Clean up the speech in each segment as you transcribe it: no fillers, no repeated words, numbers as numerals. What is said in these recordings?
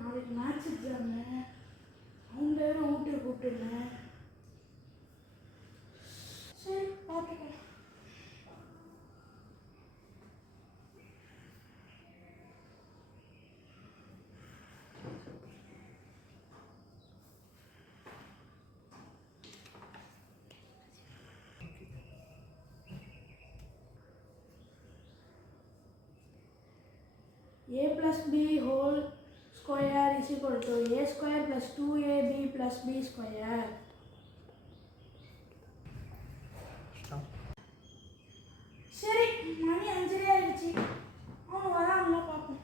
நாளைக்கு maths exam. அவங்க வேறு ஊட்டி கூப்பிட்டுருந்தேன். சரி பார்த்துக்கலாம். A plus B whole square is equal to A square plus 2AB plus B square. சரி மணி 5 ஆயிடுச்சு. அவன் வராங்களா பார்ப்போம்.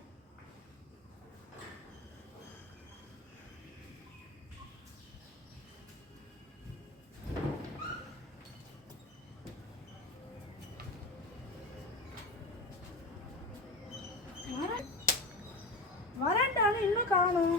வரட்டாலும் இன்னும் காணும்.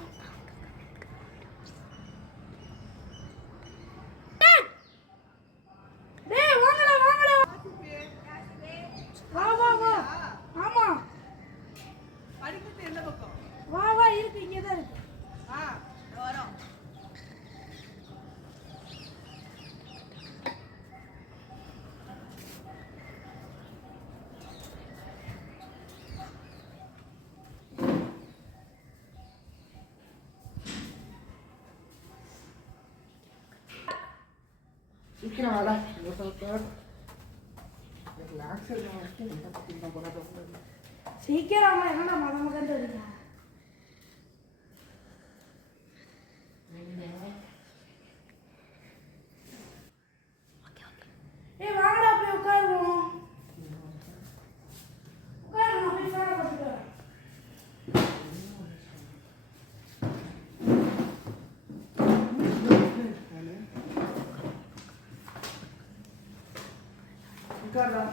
சீக்கிரம் வாடா. சீக்கிரம் என்னடா மதமகன் இருக்கா? வாங்கடா போய் உட்காருவோம். உட்காரு, நான் போய் ஃபேனை போட்டுட்டு வரேன். உட்கார்றா.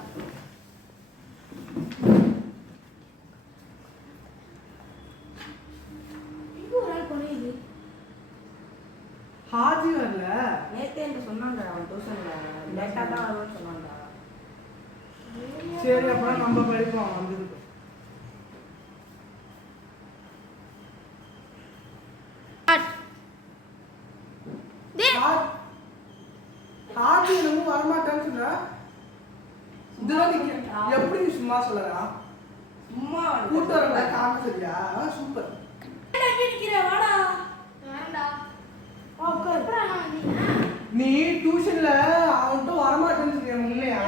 ஹாஜி வரல நேத்தே என்று சொன்னாங்க. அவன் டியூஷன்ல லேட்டா தான் வரும்னு சொன்னாங்க. சரி அப்புறம் நம்ம படிப்போம். வந்துருக்கு ஹாஜி இன்னமும் வரமாட்டேன்னு சொன்ன. எப்படி சும்மா சொல்லறா? சும்மா கூட்டு வரல காரணம் சரியா? சூப்பர். வாடா. நீ டியூஷன்ல அவன்கிட்ட வரமாட்டேன்னு சொல்லியா? உண்மையா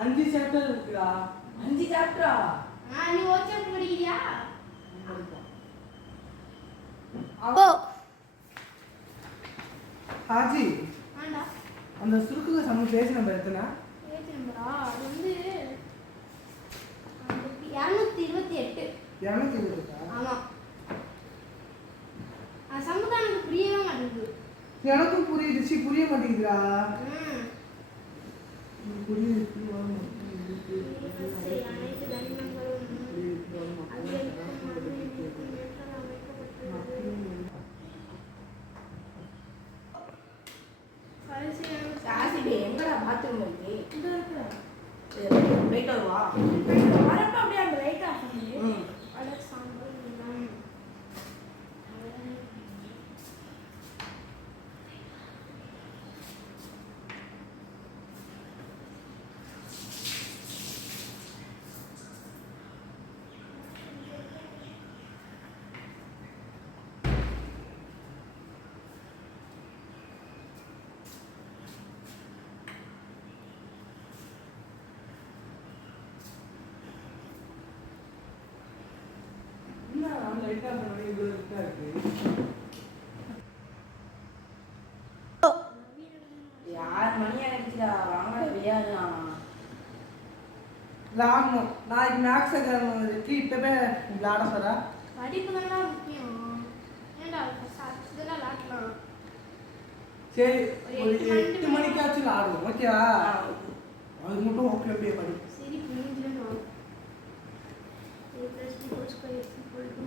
அஞ்சு சாப்டர் இருக்குடா. 5 சாப்டரா? நீ ஒரு சாப்டர் படிக்கிறியா? ஹாஜி ஆண்டா அந்த சுருக்குக சம பேஜ் நம்பர் எத்தனை? பேஜ் நம்பரா? அது வந்து 228. 228. ஆமா. சமூகம் எனக்கு புரியவே மாட்டேங்குது. எனக்கும் புரியுது. புரிய மாட்டேங்குதுடா. புரியுது. அனைத்து தனிமங்களும் எங்கடா பாத்ரூம் இருக்கு? லைட் வருவா வரப்ப அப்படியே அந்த லைட் ஆஃப் பண்ணி யார் மணி ஆயிடுச்சுடா? வாங்கடா விளையாடலாம். விளாடணும். நாளைக்கு மேக்ஸ் எக்ஸாம் இருக்கு. இப்பவே விளாட போறா. படிப்பு தான் முக்கியம். ஏன்டா இதெல்லாம் விளாடலாம். சரி ஒரு 8 மணிக்காச்சும் விளாடுவோம். ஓகேவா? அது மட்டும் ஓகே அப்படியே படி. சரி புரிஞ்சுக்கணும். A plus B whole square is equal to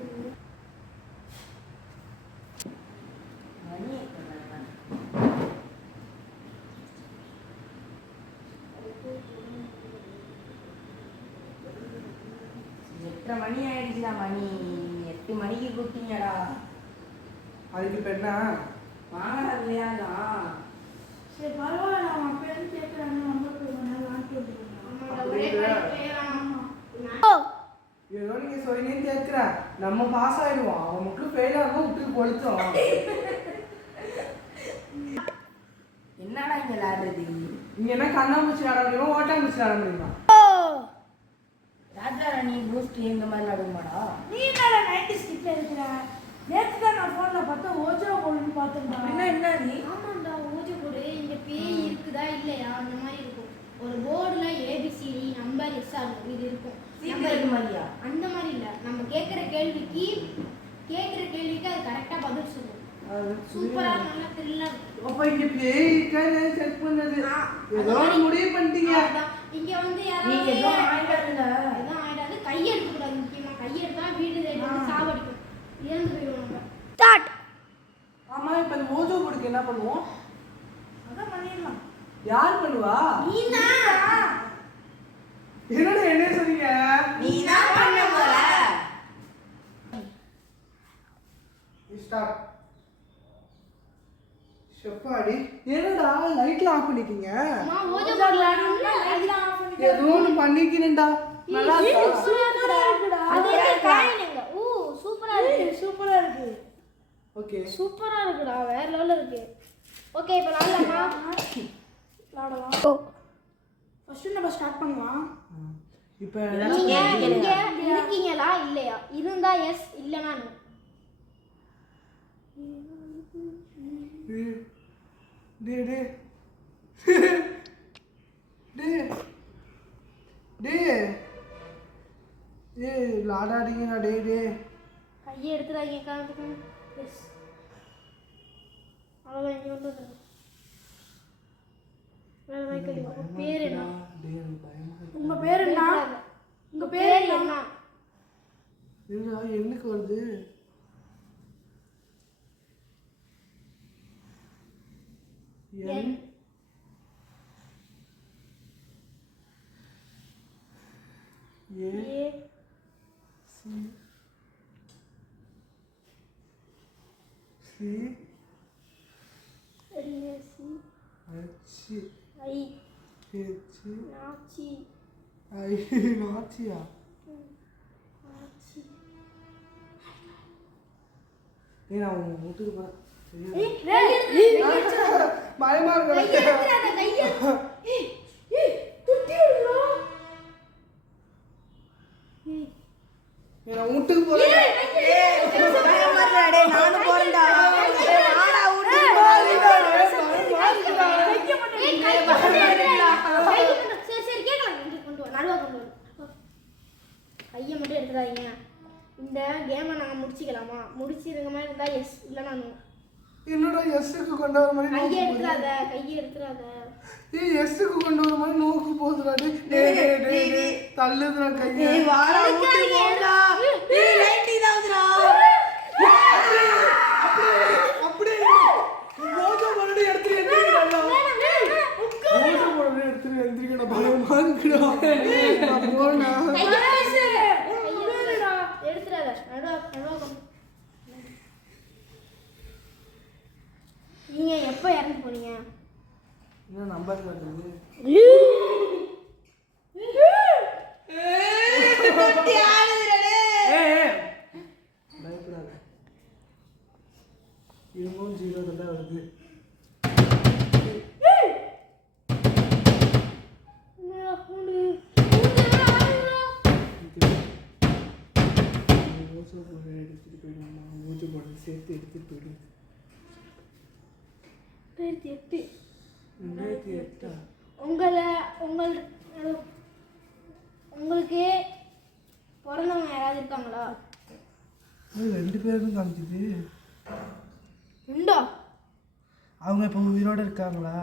8:30 மணி ஆயிடுச்சுடா. மணி 8 மணிக்கு கூப்பிட்டீங்கடா. அதுக்கு இப்போ என்ன வாங்கடா இல்லையாதான். சரி பரவாயில்ல, அவன் அப்பேருந்து கேட்குறாங்க, நம்ம போய் கொஞ்ச நேரம் ஆட்டி விட்டுருக்கோம். ஏதோ நீங்க சொல்லினே கேட்குற நம்ம பாஸ் ஆயிடுவோம், அவன் மட்டும் ஃபெயில் ஆகும் விட்டுக்கு பொழுத்தோம். என்னடா இங்க விளையாடுறது? இங்க என்ன கண்ணாமூச்சி விளாட முடியுமா, ஓட்டாம்பூச்சி விளாட முடியுமா? ராஜா ராணி பூஸ்ட் இந்த மாதிரி விளையாடுமாடா? நீ என்னடா 90s கிட்ட இருக்கிற? நேற்று தான் நான் ஃபோனில் பார்த்தா ஓஜோ போல்னு பார்த்தேன்டா. என்ன நீ? ஆமாண்டா, ஓஜோ போர்டு. இங்க பேய் இருக்குதா இல்லையா அந்த மாதிரி இருக்கும். ஒரு போர்டுல ஏபிசிடி நம்பர் எஸ்ஆர் இது இருக்கும். சீக்கிரம் மாதிரியா? அந்த மாதிரி இல்ல, நம்ம கேட்குற கேள்விக்கு அது கரெக்டா பதில் சொல்லும். சூப்பரா நல்லா த்ரில்லா. அப்ப இங்க பேய்க்கா செக் பண்ணது ஏதோ முடிவு பண்ணிட்டீங்க. இங்க வந்து நீங்க ஏதோ யாராவது ஆயிடாதுல. எதுவும் ஆயிடாது. கையெடுக்க கூடாது. முக்கியமா கையெடுத்தா வீடு தேடி வந்து சாவடிக்கும். இறந்து போயிடுவோம் நம்ம. ஸ்டார்ட். ஆமா இப்ப இந்த ஓஜோ போர்டுக்கு என்ன பண்ணுவோம்? அதான் பண்ணிடலாம். யார் பண்ணுவா? நீதான். என்னடா என்ன சொன்னீங்க? நீ தான் பண்ண போற. ஸ்டார்ட். ஷெப்பாடி என்னடா லைட்ல ஆஃப் பண்ணிட்டீங்க? அம்மா ஓஜோ போர்டுல ஆடணும்னா லைட்லாம் ஆஃப் பண்ணி ஏதோ ஒன்று பண்ணிக்கிறேன்டா. நல்லா இருக்கா? சூப்பரா இருக்குடா. அது காயினுங்க. சூப்பரா இருக்கு. சூப்பரா இருக்கு. ஓகே சூப்பரா இருக்குடா. வேற லெவல்ல இருக்கு. ஓகே இப்போ விளையாடலாமா? விளாடலாம். ஃபர்ஸ்ட் நம்ம ஸ்டார்ட் பண்ணலாம். இப்போ நீங்க இங்க இருக்கீங்களா இல்லையா? இருந்தா எஸ், இல்லனா நோ. டே டே டே டே ஏய் லாடாடிங்கடா டே டே. கையை எடுத்துறாங்க காமிக்கணும். எஸ். அவ்வளோதான், இங்கே வந்து வந்துடுங்க. வேற மாதிரி கேளுங்க. உங்க பேர் என்ன? டே எனக்கு பயமா இருக்கு. உங்க பேர் என்ன? உங்க பேர் என்ன? என்னடா என்னக்கு வருது? N. A A. C C S. H I. H Nachi. ஐ நாச்சியா? நாச்சி. ஏய் நான் உன் வீட்டுக்கு போறேன். ஏய், கையை பயமா இருக்கு. எடுத்துறாத, கையை. குட்டி விடுறா. நான் வீட்டுக்கு போறேன். பயமா இருக்குடா டேய். நானும் போறேன்டா. வாடா வீட்டுக்கு சரி கேட்கலாம். கொண்டு வா, நடுவா கொண்டு வா. கையை மட்டும் எடுத்துடாதீங்க. இந்த கேமை நாங்கள் முடிச்சுக்கலாமா? முடிச்சிருக்க மாதிரி இருந்தால் எஸ், இல்லைனா நோ. என்னடா எஸ்ஸுக்கு கொண்டு வர மாதிரி கையை நோக்கு போகுது. எடுத்துடாத, கையை எடுத்துடாத. ஏய் எஸ்ஸுக்கு கொண்டு வர மாதிரி நோக்கு போகுதுடா டேய். டேய் டேய் டேய் டேய் தள்ளுதுடா கையை. டேய் வாடா வீட்டுக்கு போடா. டேய் லைட் இதாவுதுடா. அப்படியே ஓஜோ போர்டு எடுத்து எந்திரிக்கடா. ஓஜோ போர்டு எடுத்து எந்திரிக்கடா. பயமா இருக்குடா. நான் போறேனா? எடுத்துடாத, நடுவா கொண்டு. நீங்க எப்போ இறந்து போனீங்க? என்ன நம்பர் வருது? பயப்படாத. இதுவும் 0 தான் வருது. ஓஜோ போர்டு எடுத்துட்டு போயிடுமா? ஓஜோ போர்டு சேர்த்து எடுத்துட்டு போயிடும். 2008. 2008 உங்களுக்கு பிறந்தவங்க யாராவது இருக்காங்களா? ரெண்டு பேரும் காமிக்குது. உண்டோ? அவங்க இப்போ உயிரோட இருக்காங்களா?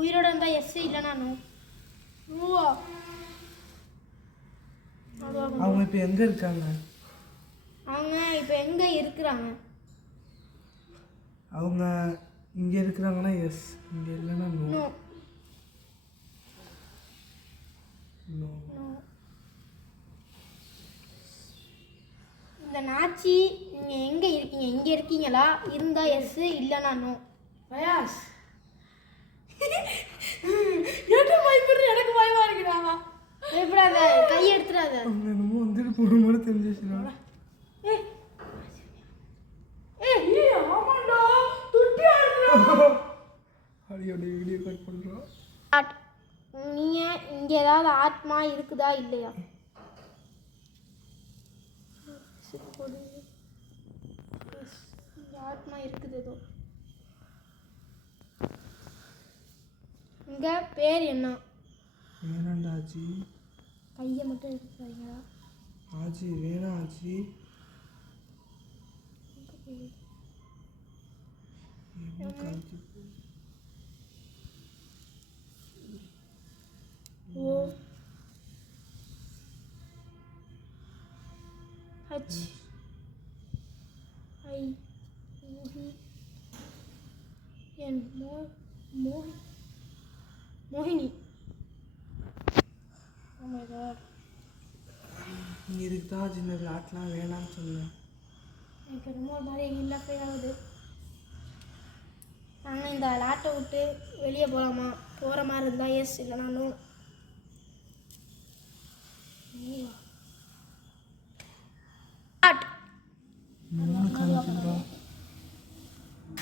உயிரோட இருந்தா எஸ், இல்லைனா நோ. நோவா? அவங்க இப்போ எங்க இருக்காங்க? அவங்க இப்போ எங்க இருக்கிறாங்க? அவங்க இங்க இருக்கிறாங்கன்னா எஸ், இங்க இல்லைன்னா நோ. நோ. நோ. நோ. இந்த நாச்சி நீங்கள் எங்கே இருக்கீங்க? இங்கே இருக்கீங்களா? இருந்தால் எஸ், இல்லைனா நோ. பயாஸ் ஏட்டா பயப்படுற, எனக்கு பயமா இருக்குடா. பயப்படாத, கை எடுத்துடாத. அவங்க என்னமோ வந்துட்டு போகிற மாதிரி தெரிஞ்சிச்சுடா. ஏய் ஏய் ஆமாண்டா, துட்டி ஆடுறா. அப்படியே வீடியோ கட் பண்ணுறோம். நீங்கள் இங்கே ஏதாவது ஆத்மா இருக்குதா இல்லையா? இங்கே ஆத்மா இருக்குது ஏதோ. உங்க பேர் என்ன? வேணாண்டா ஆச்சி. கையை மட்டும் எடுத்துறீங்களா? ஆச்சி வேணாம் ஆச்சி. ஓ ஹச் ஐ என் மோகினி. Oh my god. நீ இதுக்கு தான் சின்ன விளாட்லாம் வேணாம்னு சொன்னேன். எனக்கு ரொம்ப ஒரு மாதிரி இல்லை ஃபீல் ஆகுது. நாங்கள் இந்த விளாட்டை விட்டு வெளியே போகலாமா? போகிற மாதிரி இருந்தால் எஸ், இல்லைனாலும்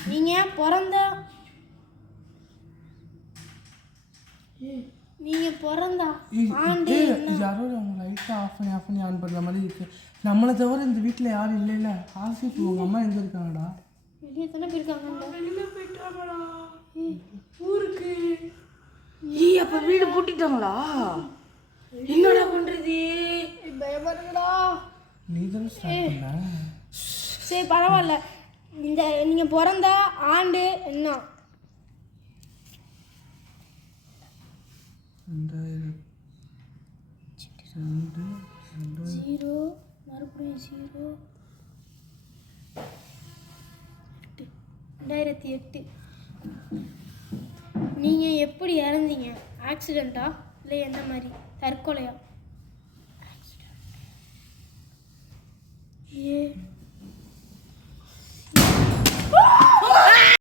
நீங்கள் பிறந்த ஆண்டு என்ன? யாரோ நம்ம லைட்டாக ஆஃப் பண்ணி ஆன் பண்ணுற மாதிரி இருக்கு. நம்மளை தவிர இந்த வீட்டில் யாரும் இல்லைல்ல. ஆசிஃப் உங்கள் அம்மா எங்கே இருக்காங்கடா? வெளியே தானே போயிருக்காங்க. வெளியில போயிட்டாங்களா ஊருக்கு? ஏய் அப்ப வீடு பூட்டிட்டாங்களா? என்னடா பண்றது? பயமா இருக்குடா. நீ தானே ஸ்டார்ட் பண்ண. சரி பரவாயில்ல. இந்த நீங்கள் பிறந்த ஆண்டு என்ன? 0 மறுபடியும் 0 2008. நீங்கள் எப்படி இறந்தீங்க? ஆக்சிடெண்ட்டா இல்லை எந்த மாதிரி? தற்கொலையா? ஏ